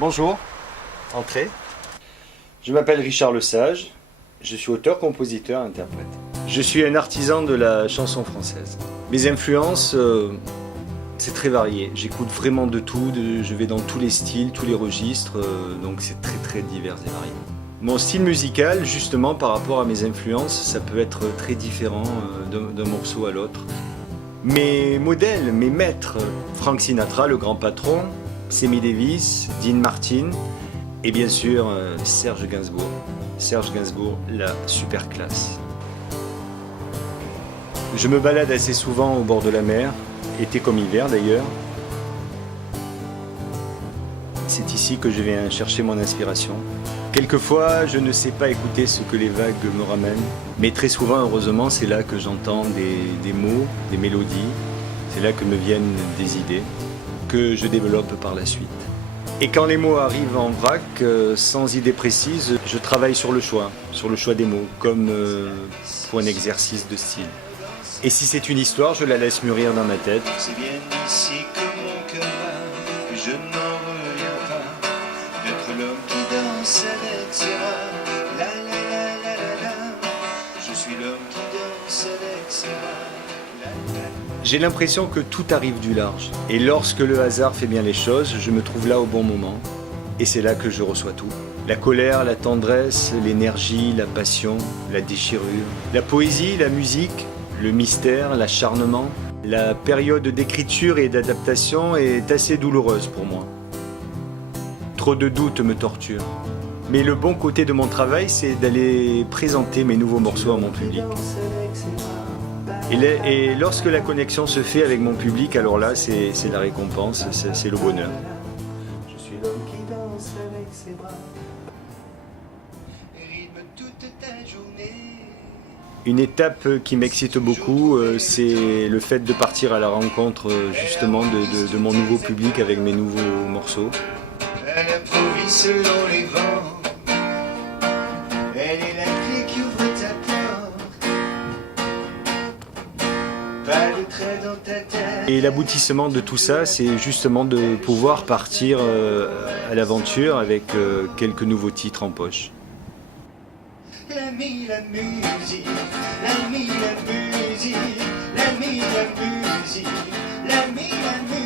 Bonjour, entrez. Je m'appelle Richard Lesage, je suis auteur, compositeur, interprète. Je suis un artisan de la chanson française. Mes influences, c'est très varié. J'écoute vraiment de tout, je vais dans tous les styles, tous les registres, donc c'est très divers et varié. Mon style musical, justement, par rapport à mes influences, ça peut être très différent d'un morceau à l'autre. Mes modèles, mes maîtres, Frank Sinatra, le grand patron, Sammy Davis, Dean Martin et bien sûr Serge Gainsbourg. Serge Gainsbourg, la super classe. Je me balade assez souvent au bord de la mer, été comme hiver d'ailleurs. C'est ici que je viens chercher mon inspiration. Quelquefois, je ne sais pas écouter ce que les vagues me ramènent, mais très souvent, heureusement, c'est là que j'entends des mots, des mélodies, c'est là que me viennent des idées, que je développe par la suite. Et quand les mots arrivent en vrac, sans idée précise, je travaille sur le choix des mots, comme pour un exercice de style. Et si c'est une histoire, je la laisse mûrir dans ma tête. C'est bien ici que mon cœur va, je n'en reviens pas d'être l'homme qui danse avec ses bras. La la la la la la, je suis l'homme qui danse avec ses bras. La, la. J'ai l'impression que tout arrive du large. Et lorsque le hasard fait bien les choses, je me trouve là au bon moment. Et c'est là que je reçois tout. La colère, la tendresse, l'énergie, la passion, la déchirure, la poésie, la musique, le mystère, l'acharnement. La période d'écriture et d'adaptation est assez douloureuse pour moi. Trop de doutes me torturent. Mais le bon côté de mon travail, c'est d'aller présenter mes nouveaux morceaux à mon public. Et lorsque la connexion se fait avec mon public, alors là, c'est la récompense, c'est le bonheur. Je suis l'homme qui danse avec ses bras, rythme toute ta journée. Une étape qui m'excite beaucoup, c'est le fait de partir à la rencontre justement de mon nouveau public avec mes nouveaux morceaux. Elle improvise selon les vents, elle est la clé qui ouvre ta porte, pas de trait dans ta tête. Et l'aboutissement de tout ça, c'est justement de pouvoir partir à l'aventure avec quelques nouveaux titres en poche. L'ami, la musique, l'ami, la musique, l'ami, la musique, l'ami, la musique.